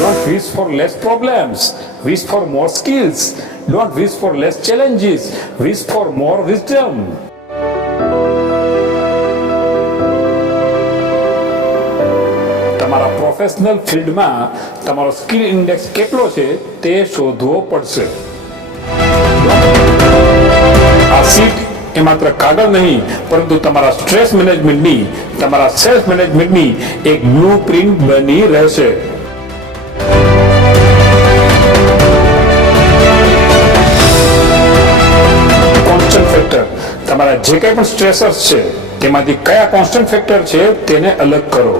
Don't wish for less problems. Wish for more skills. Don't wish for less challenges. Wish for more wisdom. તમારા professional ફિલ્ડમાં તમારો skill index કેટલો છે તે શોધવો પડશે. આ સીટ એ માત્ર કાગળ નહીં પરંતુ તમારા સ્ટ્રેસ મેનેજમેન્ટની, તમારા સેલ્ફ મેનેજમેન્ટની એક બ્લુ પ્રિન્ટ બની રહેશે. કોન્સ્ટન્ટ ફેક્ટર, તમારા જે કંઈ પણ સ્ટ્રેસર્સ છે તેમાંથી કયા કોન્સ્ટન્ટ ફેક્ટર છે તેને અલગ કરો.